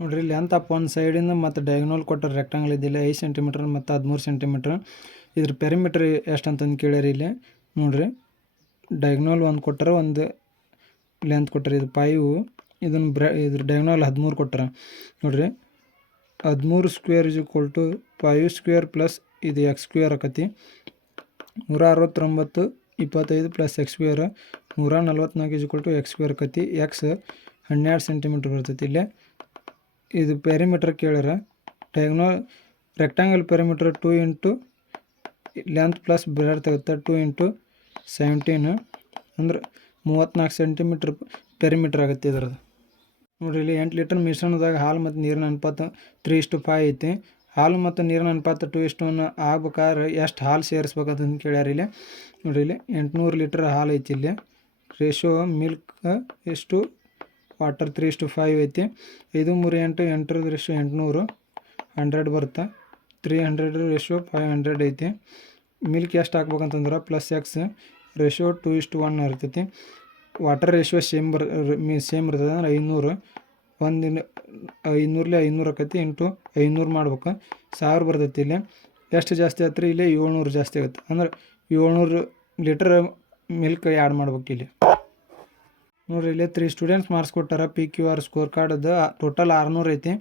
ನೋಡಿರಿ length up ಒಂದು ಸೈಡಿಂದ ಮತ್ತು ಡಯಾಗ್ನಲ್ ಕೊಟ್ಟರೆ ರೆಕ್ಟಾಂಗಲ್ ಇದ್ದಿಲ್ಲ ಐದು ಸೆಂಟಿಮೀಟ್ರ್ ಮತ್ತು ಹದಿಮೂರು ಸೆಂಟಿಮೀಟ್ರ್ ಇದ್ರ ಪೆರಿಮೀಟ್ರ್ ಎಷ್ಟು ಅಂತಂದು ಕೇಳ್ಯಾರ ಇಲ್ಲಿ? ನೋಡಿರಿ ಡಯಾಗ್ನಲ್ ಒಂದು ಕೊಟ್ಟರೆ ಒಂದು ಲೆಂತ್ ಕೊಟ್ಟರೆ ಇದು ಪೈವು ಇದನ್ನು ಬ್ರ, ಇದ್ರ ಡಯಾಗ್ನಲ್ ಹದಿಮೂರು ಕೊಟ್ಟರೆ ನೋಡಿರಿ, ಹದಿಮೂರು square is equal to five square plus ಇದು ಎಕ್ಸ್ ಸ್ಕ್ವೇರ್ ಆಕತಿ. ನೂರ ಅರವತ್ತೊಂಬತ್ತು, ಇಪ್ಪತ್ತೈದು ಪ್ಲಸ್ ಎಕ್ಸ್ ಸ್ಕ್ವೇರ್ ನೂರ ನಲ್ವತ್ನಾಲ್ಕು is equal to x square ಆಕತಿ. ಎಕ್ಸ್ ಹನ್ನೆರಡು ಸೆಂಟಿಮೀಟ್ರ್ ಬರ್ತೈತಿ ಇಲ್ಲೇ. ಇದು perimeter ಕೇಳ್ಯಾರ diagonal rectangle perimeter two into length plus breadth ತೆಗುತ್ತೆ two into seventeen ಅಂದ್ರೆ ಮೂವತ್ತ್ನಾಲ್ಕು ಸೆಂಟಿಮೀಟ್ರ್ ಪೆರಿಮೀಟ್ರ್ ಆಗುತ್ತೆ ಇದ್ರದ್ದು. ನೋಡಿರಿ ಇಲ್ಲಿ ಎಂಟು ಲೀಟ್ರ್ ಮಿಶ್ರಣದಾಗ ಹಾಲು ಮತ್ತು ನೀರಿನ ಅನುಪಾತ ತ್ರೀ ಇಷ್ಟು ಫೈ ಐತಿ. ಹಾಲು ಮತ್ತು ನೀರಿನ ಅನುಪಾತ ಟು ಇಷ್ಟು ಒನ್ ಆಗ್ಬೇಕಾದ್ರೆ ಎಷ್ಟು ಹಾಲು ಸೇರಿಸ್ಬೇಕಂತ ಕೇಳ್ಯಾರ ಇಲ್ಲಿ. ನೋಡಿರಿ ಇಲ್ಲಿ ಎಂಟುನೂರು ಲೀಟ್ರ್ ಹಾಲು ಐತಿ ಇಲ್ಲಿ. ರೇಷೋ ಮಿಲ್ಕ್ ಎಷ್ಟು ವಾಟರ್ ತ್ರೀ ಇಷ್ಟು ಫೈವ್ ಐತಿ. ಐದು ಮೂರು ಎಂಟು ಎಂಟರ ರೇಷು ಎಂಟುನೂರು, ಹಂಡ್ರೆಡ್ ಬರುತ್ತೆ. Three hundred ratio five hundred ಐತಿ. ಮಿಲ್ಕ್ ಎಷ್ಟು ಹಾಕ್ಬೇಕಂತಂದ್ರೆ ಪ್ಲಸ್ ಎಕ್ಸ್ ರೇಷೋ ಟು ಇಷ್ಟು ಒನ್ ಇರ್ತೈತಿ. ವಾಟರ್ ರೇಷೋ ಸೇಮ್ ಬರ್ ಸೇಮ್ ಇರ್ತದೆ ಅಂದ್ರೆ ಐನೂರು. ಒಂದು ಐನೂರಲ್ಲಿ ಐನೂರು ಆಕೈತಿ ಇಂಟು ಐನೂರು ಮಾಡ್ಬೇಕು. ಸಾವಿರ ಬರ್ತೈತಿ ಇಲ್ಲಿ. ಎಷ್ಟು ಜಾಸ್ತಿ ಆತ್ರಿ ಇಲ್ಲಿ? ಏಳ್ನೂರು ಜಾಸ್ತಿ ಆಗುತ್ತೆ. ಅಂದ್ರೆ ಏಳ್ನೂರು ಲೀಟ್ರ್ ಮಿಲ್ಕ್ ಆ್ಯಡ್ ಮಾಡ್ಬೇಕು ಇಲ್ಲಿ. ನೋಡಿರಿ ಇಲ್ಲಿ ತ್ರೀ ಸ್ಟೂಡೆಂಟ್ಸ್ ಮಾರ್ಕ್ಸ್ ಕೊಟ್ಟಾರ. ಪಿ ಕ್ಯೂ ಆರ್ ಸ್ಕೋರ್ ಕಾರ್ಡದು ಟೋಟಲ್ ಆರುನೂರು ಐತಿ.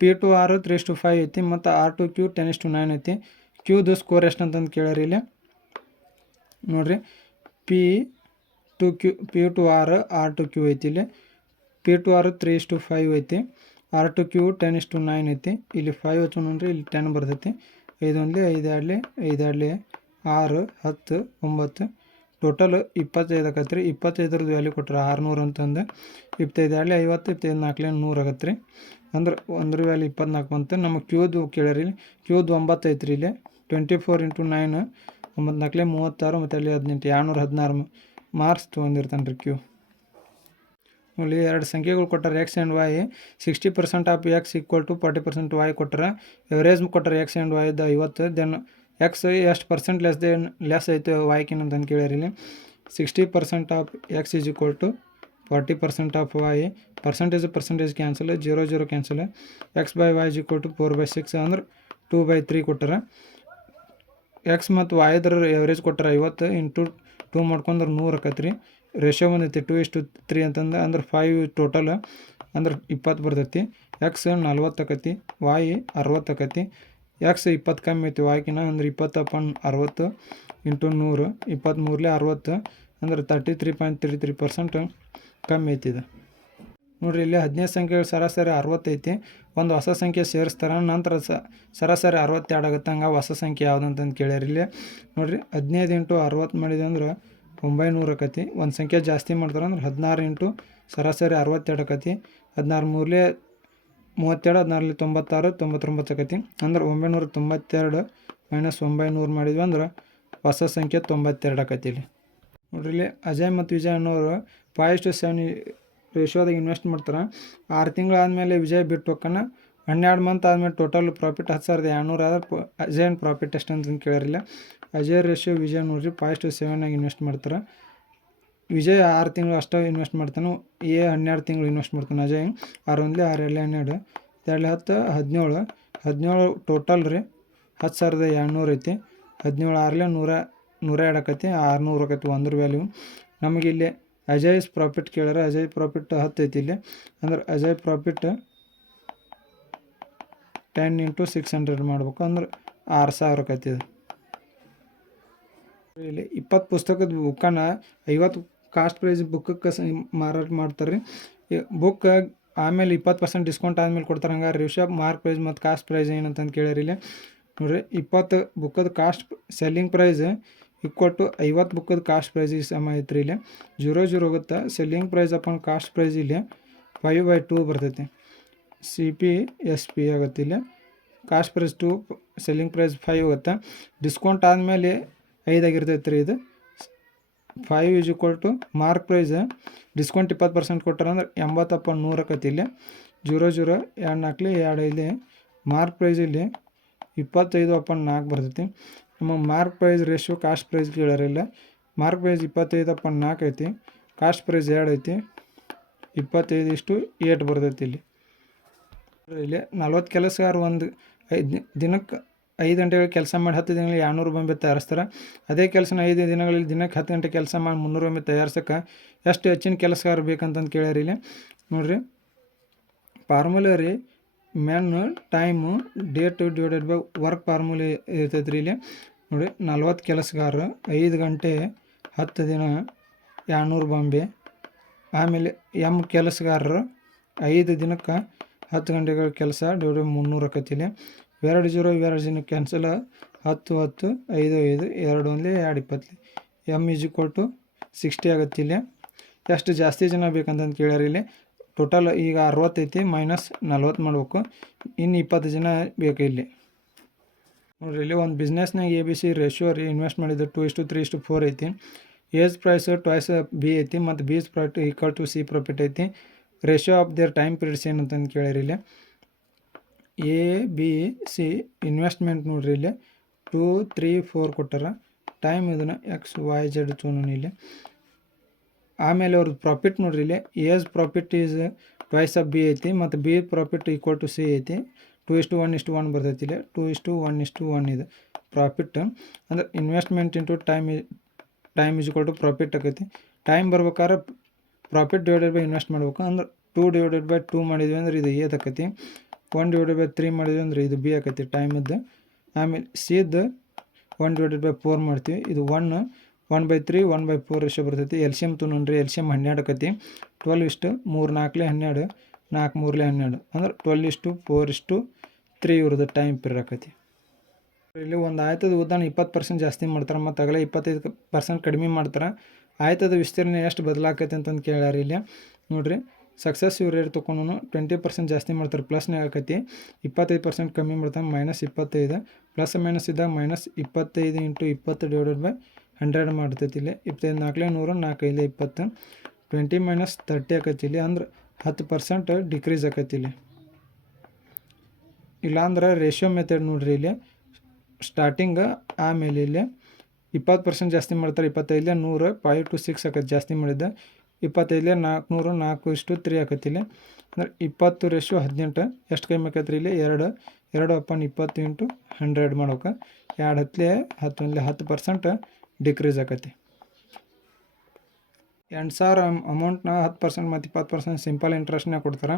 P to R three to five ಐತಿ ಮತ್ತು R to Q ten to nine ಐತಿ. ಕ್ಯೂದು ಸ್ಕೋರ್ ಎಷ್ಟು ಅಂತಂದು ಕೇಳ್ಯಾರ ಇಲ್ಲಿ. ನೋಡಿರಿ. P to Q P to R R to Q ಐತಿ ಇಲ್ಲಿ. P to R three to five ಐತಿ. R to Q ten to nine ಐತಿ. ಇಲ್ಲಿ ಫೈವ್ ಹಚ್ಚು ನೋಡ್ರಿ, ಇಲ್ಲಿ ಟೆನ್ ಬರ್ತೈತಿ. ಐದು ಒಂದ್ಲಿ ಐದು ಎರಡ್ಲಿ ಆರು, ಹತ್ತು, ಒಂಬತ್ತು. ಟೋಟಲ್ ಇಪ್ಪತ್ತೈದು ಆಗತ್ತೆ ರೀ ಇಪ್ಪತ್ತೈದರದ್ದು ವ್ಯಾಲ್ಯೂ ಕೊಟ್ಟರೆ ಆರುನೂರು ಅಂತಂದು. ಇಪ್ಪತ್ತೈದು ಹಳ್ಳಿ ಐವತ್ತು, ಇಪ್ಪತ್ತೈದು ನಾಲ್ಕಲೆ ನೂರು ಆಗತ್ತೆ ರೀ ಅಂದ್ರೆ ಒಂದ್ರ ವ್ಯಾಲ್ಯೂ ಇಪ್ಪತ್ನಾಲ್ಕು ಅಂತ. ನಮ್ಮ ಕ್ಯೂದು ಕೇಳಿರಿ ಕ್ಯೂದು ಒಂಬತ್ತು ಐತೆ ರೀ ಇಲ್ಲಿ. ಟ್ವೆಂಟಿ ಫೋರ್ ಇಂಟು ನೈನ್ ಒಂಬತ್ತು ನಾಲ್ಕಲೆ ಮೂವತ್ತಾರು ಮತ್ತು ಅಲ್ಲಿ ಹದಿನೆಂಟು, ಎರಡುನೂರ ಹದಿನಾರು ಮಾರ್ಕ್ಸ್ ತೊಗೊಂಡಿರ್ತಾನೆ ರೀ ಕ್ಯೂ ಇಲ್ಲಿ ಎರಡು ಸಂಖ್ಯೆಗಳು ಕೊಟ್ಟರೆ x and y sixty percent of x equal to forty percent y ಕೊಟ್ಟರೆ ಎವರೇಜ್ ಕೊಟ್ಟರೆ ಎಕ್ಸ್ ಆ್ಯಂಡ್ ವೈದ ಐವತ್ತು ದೆನ್ ಎಕ್ಸ್ ಎಷ್ಟು ಪರ್ಸೆಂಟ್ ಲೆಸ್ ದೇನ್, ಲೆಸ್ ಐತೆ ವಾಯ್ಕಿನ ಅಂತಂದು ಕೇಳ್ಯಾರ ಇಲ್ಲಿ. Sixty percent of x is equal to forty percent of y. Percentage percentage cancel, zero zero cancel. X by y is equal to four by six ಅಂದ್ರೆ two by three ಕೊಟ್ಟಾರೆ. X ಮತ್ತು ವಾಯ್ದ್ರ average ಕೊಟ್ಟಾರೆ ಐವತ್ತು into two ಮಾಡ್ಕೊಂಡ್ರೆ ನೂರು ಆಕೈತೆ ರೀ ratio ಬಂದೈತಿ ಟು ಇಷ್ಟು ತ್ರೀ ಅಂತಂದು ಅಂದ್ರೆ ಫೈವ್ ಟೋಟಲ್ ಅಂದ್ರೆ ಇಪ್ಪತ್ತು ಬರ್ತೈತಿ. ಎಕ್ಸ್ ನಲ್ವತ್ತು ಆಕತಿ ವಾಯಿ ಅರವತ್ತು ಆಕೈತಿ ಎಕ್ಸ್ ಇಪ್ಪತ್ತು ಕಮ್ಮಿ ಐತಿ? ವಾಕಿನ ಅಂದ್ರೆ ಇಪ್ಪತ್ತಪ್ಪನ್ ಅರವತ್ತು ಇಂಟು ನೂರು ಇಪ್ಪತ್ತ್ಮೂರಲೆ ಅರವತ್ತು ಅಂದ್ರೆ thirty three point three three percent ಕಮ್ಮಿ ಐತಿ ಇದು. ನೋಡಿರಿ, ಇಲ್ಲಿ ಹದಿನೈದು ಸಂಖ್ಯೆ ಸರಾಸರಿ ಅರವತ್ತೈತಿ ಒಂದು ಹೊಸ ಸಂಖ್ಯೆ ಸೇರಿಸ್ತಾರೆ, ನಂತರ ಸ, ಸರಾಸರಿ ಅರವತ್ತೆರಡು ಆಗುತ್ತೆ ಹಂಗೆ ಹೊಸ ಸಂಖ್ಯೆ ಯಾವುದಂತಂದು ಕೇಳ್ಯಾರ ಇಲ್ಲಿ. ನೋಡಿರಿ, ಹದಿನೈದು ಇಂಟು ಅರವತ್ತು ಮಾಡಿದೆ ಅಂದ್ರೆ ಒಂಬೈನೂರು ಆಕತಿ. ಒಂದು ಸಂಖ್ಯೆ ಜಾಸ್ತಿ ಮಾಡ್ತಾರೆ ಅಂದ್ರೆ ಹದಿನಾರು ಇಂಟು ಸರಾಸರಿ ಅರವತ್ತೆರಡು ಆಕತಿ. ಹದಿನಾರು ಮೂರಲೆ ಮೂವತ್ತೆರಡು, ಹದಿನಾರಲ್ಲಿ ತೊಂಬತ್ತಾರು, ತೊಂಬತ್ತೊಂಬತ್ತು ಆಕತಿ ಅಂದ್ರೆ ಒಂಬೈನೂರ ತೊಂಬತ್ತೆರಡು ಮೈನಸ್ ಒಂಬೈನೂರು ಮಾಡಿದ್ವಿ ಅಂದ್ರೆ ಹೊಸ ಸಂಖ್ಯೆ ತೊಂಬತ್ತೆರಡು ಆಕತಿ ಇಲ್ಲಿ. ನೋಡ್ರಿ ಇಲ್ಲಿ ಅಜಯ್ ಮತ್ತು ವಿಜಯ್ ಅನ್ನೋರು ಫೈವ್ ಟು ಸೆವೆನ್ ರೇಷೋದಾಗ ಇನ್ವೆಸ್ಟ್ ಮಾಡ್ತಾರೆ. ಆರು ತಿಂಗಳು ಆದಮೇಲೆ ವಿಜಯ್ ಬಿಟ್ಟು ಹೋಗೋಣ ಹನ್ನೆರಡು ಮಂತ್ ಆದಮೇಲೆ ಟೋಟಲ್ ಪ್ರಾಫಿಟ್ ಹತ್ತು ಸಾವಿರದ ಎರಡುನೂರು ಆದ್ರೆ ಅಜಯನ್ ಪ್ರಾಫಿಟ್ ಎಷ್ಟು ಅಂತ ಕೇಳಿರಲಿಲ್ಲ. ಅಜಯ್ ರೇಷೋ ವಿಜಯ್ ನೋಡ್ರಿ ಫೈವ್ ಟು ಸೆವೆನಾಗಿ ಇನ್ವೆಸ್ಟ್ ಮಾಡ್ತಾರೆ. ವಿಜಯ್ ಆರು ತಿಂಗಳು ಅಷ್ಟೇ ಇನ್ವೆಸ್ಟ್ ಮಾಡ್ತಾನೆ. ಎ ಹನ್ನೆರಡು ತಿಂಗಳು ಇನ್ವೆಸ್ಟ್ ಮಾಡ್ತಾನೆ ಅಜಯ್. ಆರು ಒಂದ್ಲಿ, ಆರು ಎರಡು ಹನ್ನೆರಡು. ಎರಡು ಹತ್ತು, ಹದಿನೇಳು. ಹದಿನೇಳು ಟೋಟಲ್ ರೀ. ಹತ್ತು ಸಾವಿರದ ಎರಡುನೂರು ಐತಿ. ಹದಿನೇಳು ಆರ್ಲೆ ನೂರ ನೂರ ಎರಡು ಆಕೈತಿ. ಆರುನೂರು ಆಕೈತಿ ಒಂದ್ರ ವ್ಯಾಲ್ಯೂ ನಮಗೆ ಇಲ್ಲಿ ಅಜಯ್ಸ್ ಪ್ರಾಫಿಟ್ ಕೇಳ್ಯಾರ. ಅಜಯ್ ಪ್ರಾಫಿಟ್ ಹತ್ತು ಐತಿ ಇಲ್ಲಿ. ಅಂದ್ರೆ Ajay profit ten into six hundred ಮಾಡ್ಬೇಕು. ಅಂದ್ರೆ ಆರು ಸಾವಿರ ಆಕೈತಿ ಇಲ್ಲಿ ಇಪ್ಪತ್ತು ಪುಸ್ತಕದ ಬುಕ್ಕನ್ನು ಐವತ್ತು ಕಾಸ್ಟ್ ಪ್ರೈಸ್ ಬುಕ್ಕಕ್ಕೆ ಮಾರಾಟ ಮಾಡ್ತಾರೆ ರೀ ಬುಕ್ ಆಮೇಲೆ ಇಪ್ಪತ್ತು ಪರ್ಸೆಂಟ್ ಡಿಸ್ಕೌಂಟ್ ಆದಮೇಲೆ ಕೊಡ್ತಾರೆ ಹಂಗಾರೆ ರಿಷಬ್ ಮಾರ್ಕ್ ಪ್ರೈಸ್ ಮತ್ತು ಕಾಸ್ಟ್ ಪ್ರೈಸ್ ಏನಂತಂದು ಕೇಳಿರಿ ಇಲ್ಲಿ. ನೋಡಿರಿ, ಇಪ್ಪತ್ತು ಬುಕ್ಕದ ಕಾಸ್ಟ್ ಸೆಲ್ಲಿಂಗ್ ಪ್ರೈಸ್ ಕೊಟ್ಟು ಐವತ್ತು ಬುಕ್ಕದ ಕಾಸ್ಟ್ ಪ್ರೈಸ್ ಸಮ ಐತ್ರಿ ಇಲ್ಲಿ. ಜೀರೋ ಜೀರೋ ಹೋಗುತ್ತೆ selling price upon cost price ಇಲ್ಲಿ ಫೈವ್ ಬೈ ಟೂ ಬರ್ತೈತಿ. ಸಿ ಪಿ ಎಸ್ ಪಿ ಆಗುತ್ತೆ ಇಲ್ಲಿ. Cost price to selling price five ಆಗುತ್ತೆ ಡಿಸ್ಕೌಂಟ್ ಆದಮೇಲೆ ಐದಾಗಿರ್ತೈತೆ ರೀ ಇದು. Five is equal to mark price discount ಇಪ್ಪತ್ತು ಪರ್ಸೆಂಟ್ ಕೊಟ್ಟಾರಂದ್ರೆ ಎಂಬತ್ತಪ್ಪ ನೂರು ಆಕೈತಿ ಇಲ್ಲಿ. ಜೀರೋ ಜೀರೋ ಎರಡು ನಾಲ್ಕಲಿ ಎರಡು ಇಲ್ಲಿ. ಮಾರ್ಕ್ ಪ್ರೈಸ್ ಇಲ್ಲಿ ಇಪ್ಪತ್ತೈದು ಅಪ್ಪನ್ ನಾಲ್ಕು ಬರ್ತೈತಿ. ನಮ್ಮ ಮಾರ್ಕ್ ಪ್ರೈಸ್ ರೇಷು ಕಾಸ್ಟ್ ಪ್ರೈಸ್ ಕೇಳೋರಿಲ್ಲ ಮಾರ್ಕ್ ಪ್ರೈಸ್ ಇಪ್ಪತ್ತೈದು ಅಪ್ಪನ್ ನಾಲ್ಕು ಐತಿ. ಕಾಸ್ಟ್ ಪ್ರೈಸ್ ಎರಡು ಐತಿ. ಇಪ್ಪತ್ತೈದು ಇಷ್ಟು ಏಟ್ ಬರ್ತೈತಿ ಇಲ್ಲಿ. ಇಲ್ಲಿ ನಲ್ವತ್ತು ಕೆಲಸಗಾರ ಒಂದು ಐದು ದಿನಕ್ಕೆ ಐದು ಗಂಟೆಗೆ ಕೆಲಸ ಮಾಡಿ ಹತ್ತು ದಿನಗಳಲ್ಲಿ ಎರಡುನೂರು ಬೊಂಬೆ ತಯಾರಿಸ್ತಾರೆ. ಅದೇ ಕೆಲಸನ ಐದು ದಿನಗಳಲ್ಲಿ ದಿನಕ್ಕೆ ಹತ್ತು ಗಂಟೆ ಕೆಲಸ ಮಾಡಿ ಮುನ್ನೂರು ಬೊಂಬೆ ತಯಾರ್ಸಕ್ಕೆ ಎಷ್ಟು ಹೆಚ್ಚಿನ ಕೆಲಸಗಾರ ಬೇಕಂತಂದು ಕೇಳ್ಯಾರ ಇಲ್ಲಿ. ನೋಡಿರಿ. ಫಾರ್ಮುಲಾ ರೀ men time date divided by work ಫಾರ್ಮುಲೆ ಇರ್ತೈತೆ ರೀ ಇಲ್ಲಿ. ನೋಡಿ, ನಲ್ವತ್ತು ಕೆಲಸಗಾರ, ಐದು ಗಂಟೆ ಹತ್ತು ದಿನ ಎರಡುನೂರು ಬೊಂಬೆ ಆಮೇಲೆ ಎಂ ಕೆಲಸಗಾರರು ಐದು ದಿನಕ್ಕೆ ಹತ್ತು ಗಂಟೆಗಳ ಕೆಲಸ ಡಿವೈಡ್ ಮುನ್ನೂರು ಆಕೈತಿ ಇಲ್ಲಿ. ಎರಡು ಜೀರೋ ಎರಡು ಜನ ಕ್ಯಾನ್ಸಲ್ ಹತ್ತು ಹತ್ತು ಐದು ಐದು ಎರಡು ಒಂದ್ಲಿ ಎರಡು ಇಪ್ಪತ್ತು M is equal to sixty ಆಗತ್ತೆ ಇಲ್ಲಿ. ಎಷ್ಟು ಜಾಸ್ತಿ ಜನ ಬೇಕಂತಂದು ಕೇಳ್ಯಾರ ಇಲ್ಲಿ. ಟೋಟಲ್ ಈಗ ಅರವತ್ತೈತಿ ಮೈನಸ್ ನಲ್ವತ್ತು ಮಾಡ್ಬೇಕು. ಇನ್ನು ಇಪ್ಪತ್ತು ಜನ ಬೇಕು ಇಲ್ಲಿ. ನೋಡ್ರಿ, ಇಲ್ಲಿ ಒಂದು ಬಿಸ್ನೆಸ್ನಾಗ ಎ ಬಿ ಸಿ ರೇಷಿಯೋ ರೀ ಇನ್ವೆಸ್ಟ್ ಮಾಡಿದ್ದು ಟು ಇಷ್ಟು ತ್ರೀ ಇಷ್ಟು ಫೋರ್ ಐತಿ. ಏಜ್ ಪ್ರೈಸ್ ಟ್ವಾಯ್ಸ್ ಬಿ ಐತಿ ಮತ್ತು B's profit equal to C profit ಐತಿ. Ratio of their time periods ಏನಂತಂದು ಕೇಳಿರಿ ಇಲ್ಲಿ. ಎ ಬಿ ಸಿ ಇನ್ವೆಸ್ಟ್ಮೆಂಟ್ ನೋಡ್ರಿ ಇಲ್ಲಿ. ಟೂ ತ್ರೀ ಫೋರ್ ಕೊಟ್ಟಾರ. ಟೈಮ್ ಇದನ್ನು ಎಕ್ಸ್ ವೈ ಜೆಡ್ ತೊಗೊಂಡು ಇಲ್ಲಿ. ಆಮೇಲೆ ಅವ್ರದ್ದು ಪ್ರಾಫಿಟ್ ನೋಡ್ರಿ ಇಲ್ಲಿ. A's profit is twice of B ಐತಿ, ಮತ್ತು B profit equal to C ಐತಿ. ಟು ಇಷ್ಟು ಒನ್ ಇಷ್ಟು ಒನ್ ಬರ್ತೈತಿ ಇಲ್ಲಿ. ಟು ಇಷ್ಟು ಒನ್ ಇಷ್ಟು ಒನ್ ಇದು ಪ್ರಾಫಿಟ್ ಅಂದ್ರೆ investment into time time equal to profit ಆಕೈತಿ. ಟೈಮ್ ಬರ್ಬೇಕಾದ್ರೆ ಪ್ರಾಫಿಟ್ ಡಿವೈಡೆಡ್ ಬೈ ಇನ್ವೆಸ್ಟ್ ಮಾಡ್ಬೇಕು. ಅಂದ್ರೆ ಟೂ ಡಿವೈಡೆಡ್ ಬೈ ಟೂ ಮಾಡಿದ್ವಿ ಅಂದ್ರೆ ಇದು ಏದ್ ಆಕೈತಿ. ಒನ್ ಡಿವೈಡೆಡ್ ಬೈ ತ್ರೀ ಮಾಡಿದ್ವಿ ಅಂದ್ರೆ ಇದು ಬಿ ಆಕೈತಿ ಟೈಮದ್ದು ಆಮೇಲೆ ಸಿದ್ದು ಒನ್ ಡಿವೈಡೆಡ್ ಬೈ ಫೋರ್ ಮಾಡ್ತೀವಿ. ಇದು one one by three one by four ಇಷ್ಟು ಬರ್ತೈತಿ. ಎಲ್ ಸಿ ಎಂ ತುನನ್ರಿ ಎಲ್ ಸಿ ಎಂ ಹನ್ನೆರಡು ಆಕೈತಿ. ಟ್ವೆಲ್ ಇಷ್ಟು ಮೂರು ನಾಲ್ಕಲೆ ಹನ್ನೆರಡು, ನಾಲ್ಕು ಮೂರಲೆ ಹನ್ನೆರಡು. ಅಂದ್ರೆ ಟ್ವೆಲ್ ಇಷ್ಟು ಫೋರ್ ಇಷ್ಟು ತ್ರೀ ಇವ್ರದ್ದು ಟೈಮ್ ಪೀರಿಯಡ್ ಆಕೈತಿ. ಇಲ್ಲಿ ಒಂದು ಆಯ್ತದ ಉದಾಹರಣೆ ಇಪ್ಪತ್ತು ಪರ್ಸೆಂಟ್ ಜಾಸ್ತಿ ಮಾಡ್ತಾರೆ ಮತ್ತು ಆಗಲೇ ಇಪ್ಪತ್ತೈದು ಪರ್ಸೆಂಟ್ ಕಡಿಮೆ ಮಾಡ್ತಾರೆ. ಆಯ್ತದ ವಿಸ್ತೀರ್ಣ ಎಷ್ಟು ಬದಲಾಕೈತೆ ಅಂತಂದು ಕೇಳ್ಯಾರ ಇಲ್ಲಿ. ನೋಡಿರಿ. ಸಕ್ಸಸ್ಸಿವ್ ರೇಟ್ ತೊಗೊಂಡು ಟ್ವೆಂಟಿ ಪರ್ಸೆಂಟ್ ಜಾಸ್ತಿ ಮಾಡ್ತಾರೆ ಪ್ಲಸ್ನೇ ಆಕತಿ. ಇಪ್ಪತ್ತೈದು ಪರ್ಸೆಂಟ್ ಕಮ್ಮಿ ಮಾಡ್ತಾರೆ ಮೈನಸ್ ಇಪ್ಪತ್ತೈದು. ಪ್ಲಸ್ ಮೈನಸ್ ಇದ್ದಾಗ ಮೈನಸ್ ಇಪ್ಪತ್ತೈದು ಇಂಟು ಇಪ್ಪತ್ತು ಡಿವೈಡೆಡ್ ಬೈ ಹಂಡ್ರೆಡ್ ಮಾಡ್ತೈತಿ ಇಲ್ಲಿ. ಇಪ್ಪತ್ತೈದು ನಾಲ್ಕಲೇ ನೂರು, ನಾಲ್ಕೈದು ಇಪ್ಪತ್ತು. ಟ್ವೆಂಟಿ ಮೈನಸ್ ತರ್ಟಿ ಆಕೈತಿ ಇಲ್ಲಿ, ಅಂದ್ರೆ ಹತ್ತು ಪರ್ಸೆಂಟ್ ಡಿಕ್ರೀಸ್ ಆಕೈತಿ ಇಲ್ಲಿ. ಇಲ್ಲಾಂದ್ರೆ ರೇಷಿಯೋ ಮೆಥಡ್ ನೋಡ್ರಿ ಇಲ್ಲಿ. ಸ್ಟಾರ್ಟಿಂಗ್ ಆಮೇಲೆ ಇಲ್ಲಿ ಇಪ್ಪತ್ತು ಪರ್ಸೆಂಟ್ ಜಾಸ್ತಿ ಮಾಡ್ತಾರೆ ಇಪ್ಪತ್ತೈದಲೇ ನೂರು ಫೈವ್ ಟು ಸಿಕ್ಸ್ ಆಕೈತಿ ಜಾಸ್ತಿ ಮಾಡಿದ್ದೆ. ಇಪ್ಪತ್ತೈದಲೇ ನಾಲ್ಕುನೂರು ನಾಲ್ಕು ಇಷ್ಟು ತ್ರೀ ಆಕೈತಿ ಇಲ್ಲಿ ಅಂದ್ರೆ ಇಪ್ಪತ್ತು ರೇಷು ಹದಿನೆಂಟು, ಎಷ್ಟು ಕಮ್ಮಿ ಆಕೈತ್ರಿ ಇಲ್ಲಿ? ಎರಡು. ಎರಡು ಅಪ್ಪನ್ ಇಪ್ಪತ್ತು ಇಂಟು ಹಂಡ್ರೆಡ್ ಮಾಡೋಕೆ. ಎರಡು ಹತ್ತಲೇ ಹತ್ತು ಒಂದ್ಲೆ ಹತ್ತು ಪರ್ಸೆಂಟ್ ಡಿಕ್ರೀಸ್ ಆಕೈತಿ. ಎಂಟು ಸಾವಿರ ಅಮೌಂಟ್ನ ಹತ್ತು ಪರ್ಸೆಂಟ್ ಮತ್ತು ಇಪ್ಪತ್ತು ಪರ್ಸೆಂಟ್ ಸಿಂಪಲ್ ಇಂಟ್ರೆಸ್ಟ್ನೇ ಕೊಡ್ತಾರೆ.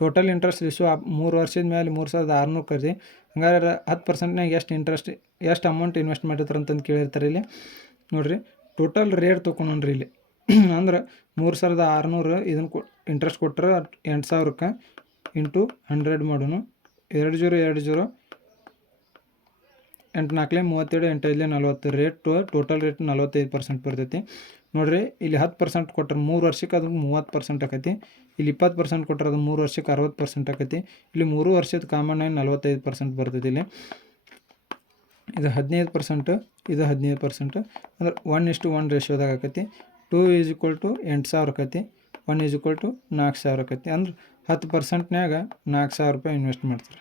ಟೋಟಲ್ ಇಂಟ್ರೆಸ್ಟ್ ಇಶ್ಯೂ ಮೂರು ವರ್ಷದ ಮೇಲೆ ಮೂರು ಸಾವಿರದ ಆರುನೂರು ಕರಿ ಹಂಗಾರೆ ಹತ್ತು ಪರ್ಸೆಂಟ್ನಾಗ ಎಷ್ಟು ಇಂಟ್ರೆಸ್ಟ್ ಎಷ್ಟು ಅಮೌಂಟ್ ಇನ್ವೆಸ್ಟ್ ಮಾಡಿರ್ತಾರೆ ಅಂತಂದು ಕೇಳಿರ್ತಾರೆ ಇಲ್ಲಿ. ನೋಡಿರಿ ಟೋಟಲ್ ರೇಟ್ ತೊಗೊಂಡ್ರಿ ಇಲ್ಲಿ. ಅಂದ್ರೆ ಮೂರು ಸಾವಿರದ ಆರುನೂರು ಇದನ್ನು ಕೊ ಇಂಟ್ರೆಸ್ಟ್ ಕೊಟ್ಟರೆ ಎಂಟು ಸಾವಿರಕ್ಕೆ ಇಂಟು ಹಂಡ್ರೆಡ್ ಮಾಡೋನು. ಎರಡು ಜೀರೋ ಎರಡು ಜೀರೋ ಎಂಟು ನಾಲ್ಕಲೆ ಮೂವತ್ತೇಳು ಎಂಟು ಐದಲೇ ನಲ್ವತ್ತು ರೇಟ್ ಟೋಟಲ್ ರೇಟ್ ನಲ್ವತ್ತೈದು ಪರ್ಸೆಂಟ್ ಬರ್ತೈತಿ. ನೋಡಿರಿ, ಇಲ್ಲಿ ಹತ್ತು ಪರ್ಸೆಂಟ್ ಕೊಟ್ಟರೆ ಮೂರು ವರ್ಷಕ್ಕೆ ಅದು ಮೂವತ್ತು ಪರ್ಸೆಂಟ್ ಆಕೈತಿ. ಇಲ್ಲಿ ಇಪ್ಪತ್ತು ಪರ್ಸೆಂಟ್ ಕೊಟ್ಟರೆ ಅದು ಮೂರು ವರ್ಷಕ್ಕೆ ಅರವತ್ತು ಪರ್ಸೆಂಟ್ ಆಕೈತಿ. ಇಲ್ಲಿ ಮೂರು ವರ್ಷದ ಕಾಮನ್ ಆಗಿ ನಲ್ವತ್ತೈದು ಪರ್ಸೆಂಟ್ ಬರ್ತೈತಿ ಇಲ್ಲಿ. ಇದು ಹದಿನೈದು ಪರ್ಸೆಂಟ್ ಇದು ಹದಿನೈದು ಪರ್ಸೆಂಟ್ ಅಂದ್ರೆ ಒನ್ ಇಷ್ಟು ಒನ್ ರೇಷಿಯೋದಾಗ ಆಕೈತಿ. ಟೂ ಈಸ್ ಈಕ್ವಲ್ ಟು ಎಂಟು ಸಾವಿರ ಆಕೈತಿ ಒನ್ ಈಸ್ ಈಕ್ವಲ್ ಟು ನಾಲ್ಕು ಸಾವಿರ ಆಕತಿ ಅಂದ್ರೆ ಹತ್ತು ಪರ್ಸೆಂಟ್ನ್ಯಾಗ ನಾಲ್ಕು ಸಾವಿರ ರೂಪಾಯಿ ಇನ್ವೆಸ್ಟ್ ಮಾಡ್ತಾರೆ.